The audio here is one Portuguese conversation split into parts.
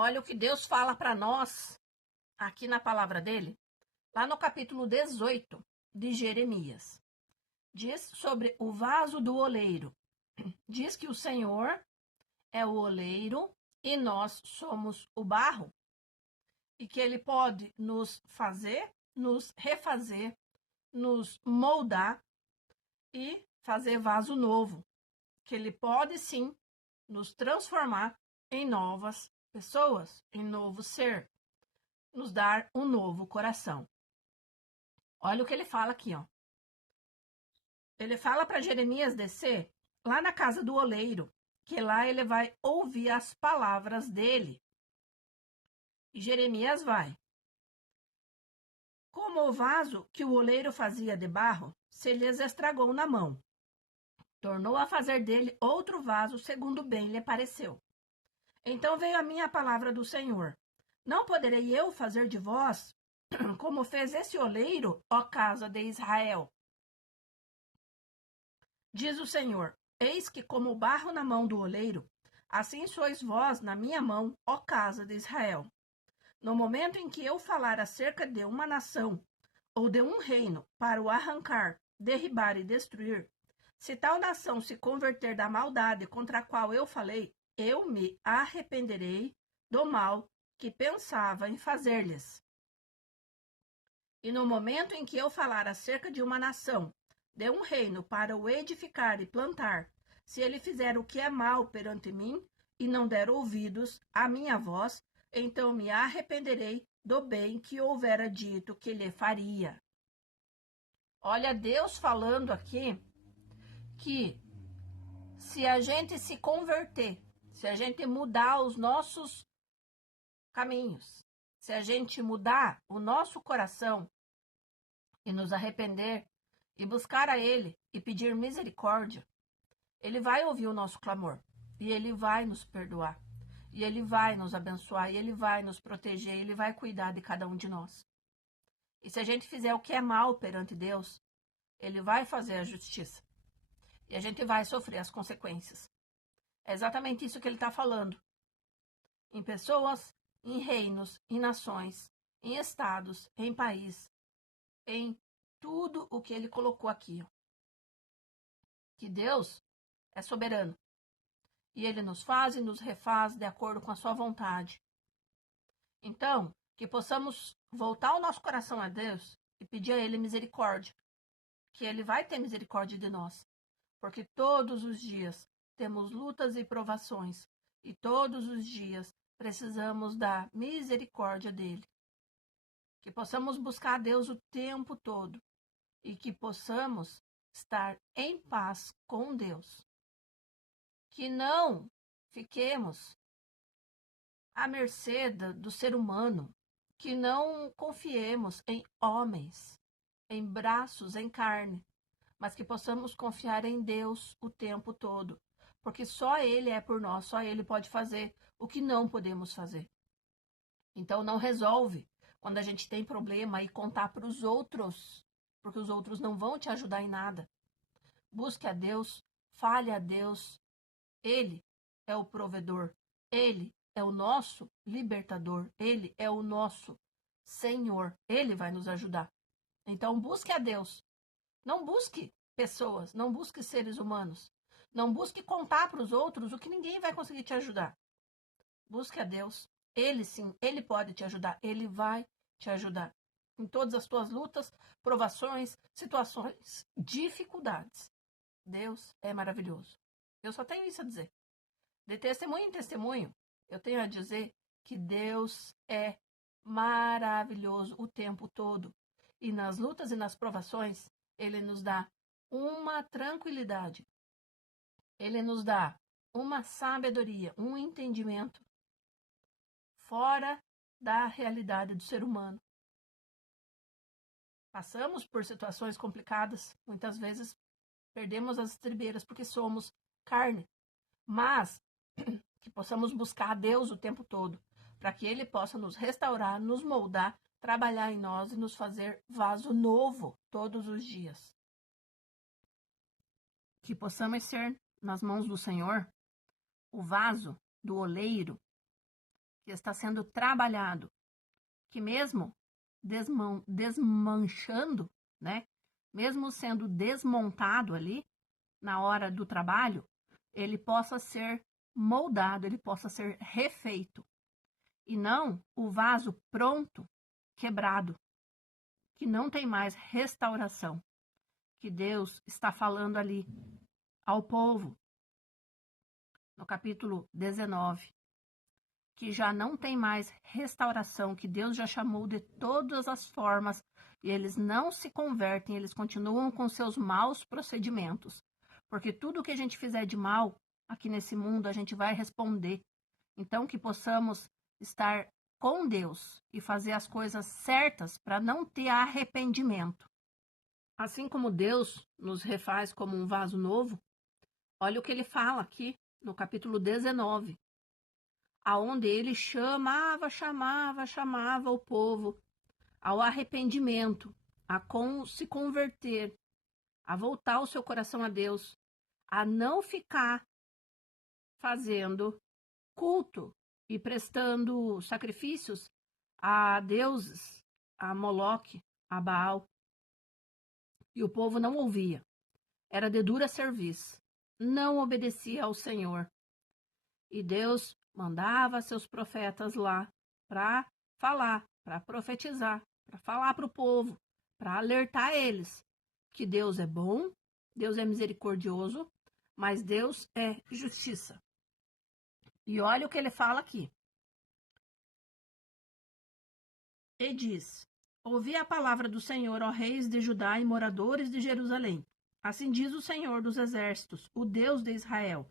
Olha o que Deus fala para nós aqui na palavra dele, lá no capítulo 18 de Jeremias. Diz sobre o vaso do oleiro. Diz que o Senhor é o oleiro e nós somos o barro. E que ele pode nos fazer, nos refazer, nos moldar e fazer vaso novo. Que ele pode sim nos transformar em novas pessoas, em novo ser, nos dar um novo coração. Olha o que ele fala aqui, ó. Ele fala para Jeremias descer lá na casa do oleiro, que lá ele vai ouvir as palavras dele. E Jeremias vai. Como o vaso que o oleiro fazia de barro se lhes estragou na mão, tornou a fazer dele outro vaso segundo bem lhe pareceu. Então veio a mim a palavra do Senhor. Não poderei eu fazer de vós como fez esse oleiro, ó casa de Israel? Diz o Senhor, eis que como o barro na mão do oleiro, assim sois vós na minha mão, ó casa de Israel. No momento em que eu falar acerca de uma nação ou de um reino para o arrancar, derribar e destruir, se tal nação se converter da maldade contra a qual eu falei, eu me arrependerei do mal que pensava em fazer-lhes. E no momento em que eu falar acerca de uma nação, de um reino para o edificar e plantar, se ele fizer o que é mal perante mim e não der ouvidos à minha voz, então me arrependerei do bem que houvera dito que lhe faria. Olha Deus falando aqui que se a gente se converter, se a gente mudar os nossos caminhos, se a gente mudar o nosso coração e nos arrepender e buscar a Ele e pedir misericórdia, Ele vai ouvir o nosso clamor e Ele vai nos perdoar e Ele vai nos abençoar e Ele vai nos proteger e Ele vai cuidar de cada um de nós. E se a gente fizer o que é mal perante Deus, Ele vai fazer a justiça e a gente vai sofrer as consequências. É exatamente isso que Ele está falando. Em pessoas, em reinos, em nações, em estados, em país, em tudo o que Ele colocou aqui. Que Deus é soberano. E Ele nos faz e nos refaz de acordo com a sua vontade. Então, que possamos voltar o nosso coração a Deus e pedir a Ele misericórdia. Que Ele vai ter misericórdia de nós. Porque todos os dias temos lutas e provações. E todos os dias precisamos da misericórdia dEle. Que possamos buscar a Deus o tempo todo. E que possamos estar em paz com Deus. Que não fiquemos à mercê do ser humano, que não confiemos em homens, em braços, em carne, mas que possamos confiar em Deus o tempo todo, porque só Ele é por nós, só Ele pode fazer o que não podemos fazer. Então não resolve quando a gente tem problema e contar para os outros, porque os outros não vão te ajudar em nada. Busque a Deus, fale a Deus. Ele é o provedor, Ele é o nosso libertador, Ele é o nosso Senhor, Ele vai nos ajudar. Então busque a Deus, não busque pessoas, não busque seres humanos, não busque contar para os outros o que ninguém vai conseguir te ajudar. Busque a Deus, Ele sim, Ele pode te ajudar, Ele vai te ajudar. Em todas as tuas lutas, provações, situações, dificuldades. Deus é maravilhoso. Eu só tenho isso a dizer. De testemunho em testemunho, eu tenho a dizer que Deus é maravilhoso o tempo todo. E nas lutas e nas provações, Ele nos dá uma tranquilidade. Ele nos dá uma sabedoria, um entendimento fora da realidade do ser humano. Passamos por situações complicadas, muitas vezes perdemos as estribeiras porque somos carne. Mas que possamos buscar a Deus o tempo todo, para que Ele possa nos restaurar, nos moldar, trabalhar em nós e nos fazer vaso novo todos os dias. Que possamos ser, nas mãos do Senhor, o vaso do oleiro, que está sendo trabalhado, que mesmo desmanchando, né? Mesmo sendo desmontado ali na hora do trabalho, ele possa ser moldado, ele possa ser refeito. E não o vaso pronto, quebrado, que não tem mais restauração, que Deus está falando ali ao povo, no capítulo 19, que já não tem mais restauração, que Deus já chamou de todas as formas, e eles não se convertem, eles continuam com seus maus procedimentos. Porque tudo que a gente fizer de mal aqui nesse mundo, a gente vai responder. Então, que possamos estar com Deus e fazer as coisas certas para não ter arrependimento. Assim como Deus nos refaz como um vaso novo, olha o que ele fala aqui no capítulo 19, aonde ele chamava o povo ao arrependimento, se converter, a voltar o seu coração a Deus, a não ficar fazendo culto e prestando sacrifícios a deuses, a Moloque, a Baal. E o povo não ouvia. Era de dura serviço. Não obedecia ao Senhor. E Deus mandava seus profetas lá para falar, para profetizar, para falar para o povo, para alertar eles que Deus é bom, Deus é misericordioso, mas Deus é justiça. E olha o que ele fala aqui. E diz: ouvi a palavra do Senhor, ó reis de Judá e moradores de Jerusalém. Assim diz o Senhor dos exércitos, o Deus de Israel.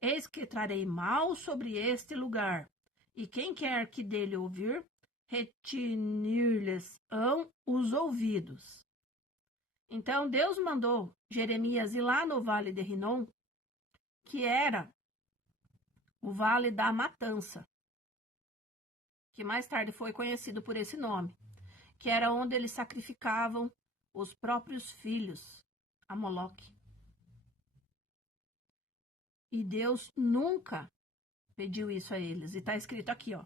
Eis que trarei mal sobre este lugar, e quem quer que dele ouvir, retinir-lhes-ão os ouvidos. Então Deus mandou Jeremias ir lá no vale de Rinom, que era o vale da matança, que mais tarde foi conhecido por esse nome, que era onde eles sacrificavam os próprios filhos a Moloque. E Deus nunca pediu isso a eles. E está escrito aqui, ó.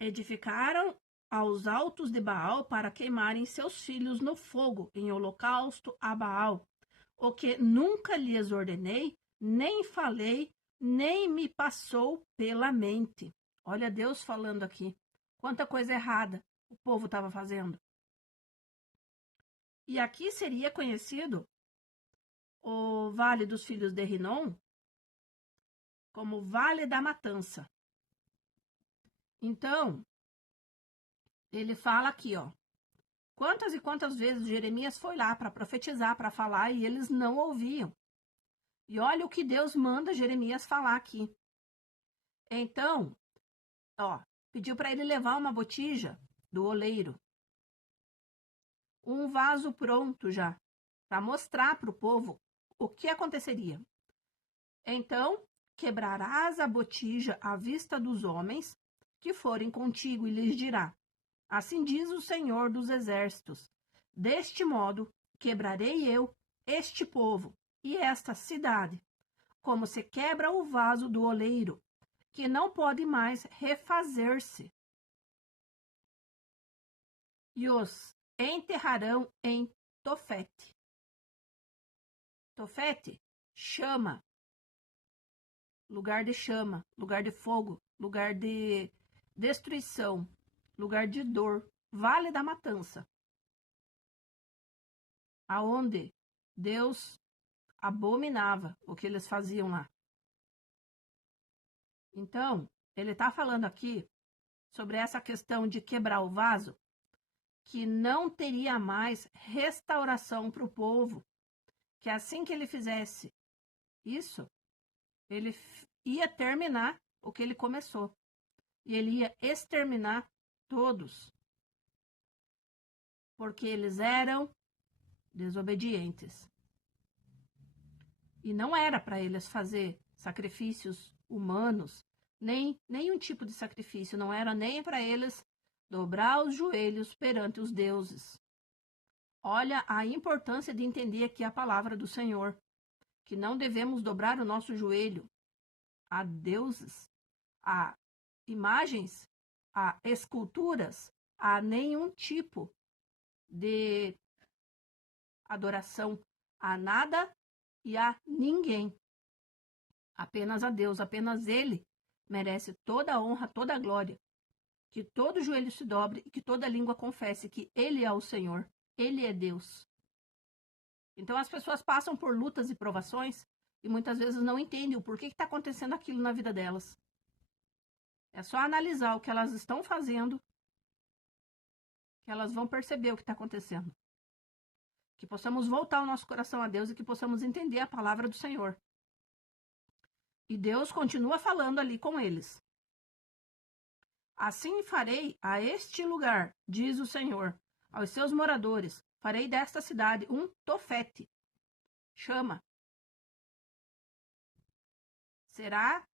Edificaram aos altos de Baal para queimarem seus filhos no fogo, em holocausto a Baal, o que nunca lhes ordenei, nem falei, nem me passou pela mente. Olha Deus falando aqui. Quanta coisa errada o povo estava fazendo. E aqui seria conhecido o Vale dos Filhos de Rinom como Vale da Matança. Então, ele fala aqui, ó. Quantas e quantas vezes Jeremias foi lá para profetizar, para falar, e eles não ouviam. E olha o que Deus manda Jeremias falar aqui. Então, ó, pediu para ele levar uma botija do oleiro, um vaso pronto já, para mostrar para o povo o que aconteceria. Então, quebrarás a botija à vista dos homens que forem contigo, e lhes dirá: assim diz o Senhor dos exércitos, deste modo quebrarei eu este povo e esta cidade, como se quebra o vaso do oleiro, que não pode mais refazer-se. E os enterrarão em Tofete. Tofete, chama, lugar de chama, lugar de fogo, lugar de destruição, lugar de dor, vale da matança, aonde Deus abominava o que eles faziam lá. Então, ele está falando aqui sobre essa questão de quebrar o vaso, que não teria mais restauração para o povo, que assim que ele fizesse isso, ele ia terminar o que ele começou, e ele ia exterminar todos, porque eles eram desobedientes. E não era para eles fazer sacrifícios humanos, nem nenhum tipo de sacrifício, não era nem para eles dobrar os joelhos perante os deuses. Olha a importância de entender aqui a palavra do Senhor, que não devemos dobrar o nosso joelho a deuses, a imagens, a esculturas, a nenhum tipo de adoração a nada e a ninguém. Apenas a Deus, apenas Ele merece toda a honra, toda a glória. Que todo joelho se dobre e que toda língua confesse que Ele é o Senhor, Ele é Deus. Então as pessoas passam por lutas e provações e muitas vezes não entendem o porquê que está acontecendo aquilo na vida delas. É só analisar o que elas estão fazendo que elas vão perceber o que está acontecendo. Que possamos voltar o nosso coração a Deus e que possamos entender a palavra do Senhor. E Deus continua falando ali com eles. Assim farei a este lugar, diz o Senhor, aos seus moradores, farei desta cidade um tofete, chama. Será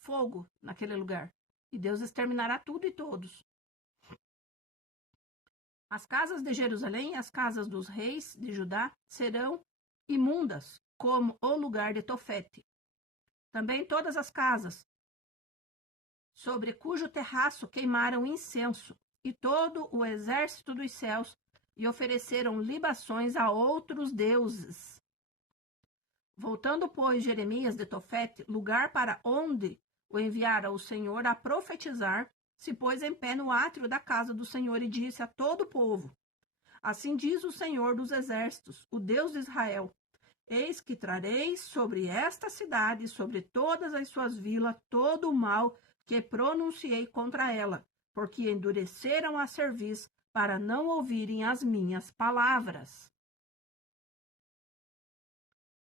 fogo naquele lugar, e Deus exterminará tudo e todos. As casas de Jerusalém e as casas dos reis de Judá serão imundas, como o lugar de Tofete. Também todas as casas, sobre cujo terraço queimaram incenso, e todo o exército dos céus, e ofereceram libações a outros deuses. Voltando, pois, Jeremias de Tofete, lugar para onde o enviara o Senhor a profetizar, se pôs em pé no átrio da casa do Senhor e disse a todo o povo: Assim diz o Senhor dos exércitos, o Deus de Israel: Eis que trarei sobre esta cidade e sobre todas as suas vilas todo o mal que pronunciei contra ela, porque endureceram a cerviz para não ouvirem as minhas palavras.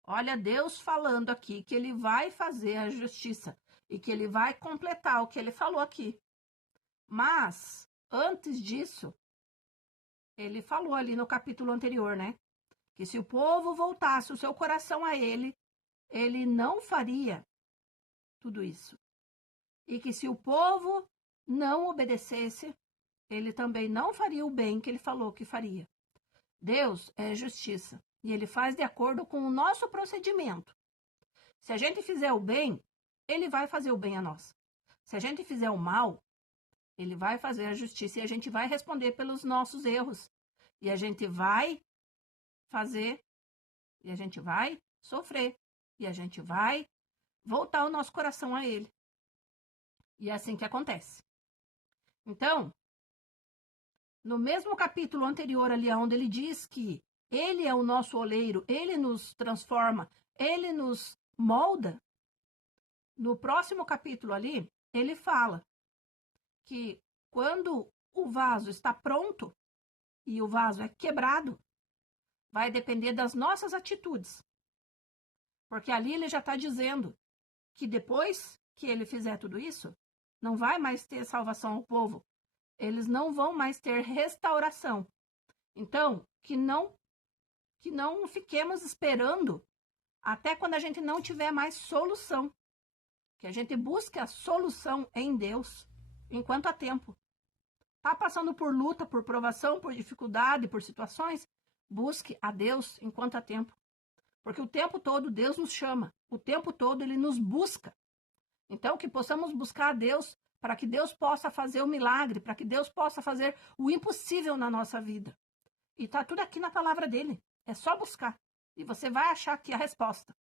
Olha Deus falando aqui que ele vai fazer a justiça e que ele vai completar o que ele falou aqui. Mas, antes disso, ele falou ali no capítulo anterior, né? Que se o povo voltasse o seu coração a ele, ele não faria tudo isso. E que se o povo não obedecesse, ele também não faria o bem que ele falou que faria. Deus é justiça e ele faz de acordo com o nosso procedimento. Se a gente fizer o bem, ele vai fazer o bem a nós. Se a gente fizer o mal, ele vai fazer a justiça e a gente vai responder pelos nossos erros. E a gente vai fazer, e a gente vai sofrer, e a gente vai voltar o nosso coração a ele. E é assim que acontece. Então, no mesmo capítulo anterior ali, onde ele diz que ele é o nosso oleiro, ele nos transforma, ele nos molda, no próximo capítulo ali, ele fala que quando o vaso está pronto e o vaso é quebrado, vai depender das nossas atitudes. Porque ali ele já está dizendo que depois que ele fizer tudo isso, não vai mais ter salvação ao povo. Eles não vão mais ter restauração. Então, que não fiquemos esperando até quando a gente não tiver mais solução. Que a gente busque a solução em Deus enquanto há tempo. Está passando por luta, por provação, por dificuldade, por situações? Busque a Deus enquanto há tempo. Porque o tempo todo Deus nos chama. O tempo todo Ele nos busca. Então, que possamos buscar a Deus para que Deus possa fazer o milagre, para que Deus possa fazer o impossível na nossa vida. E está tudo aqui na palavra dele. É só buscar. E você vai achar aqui a resposta.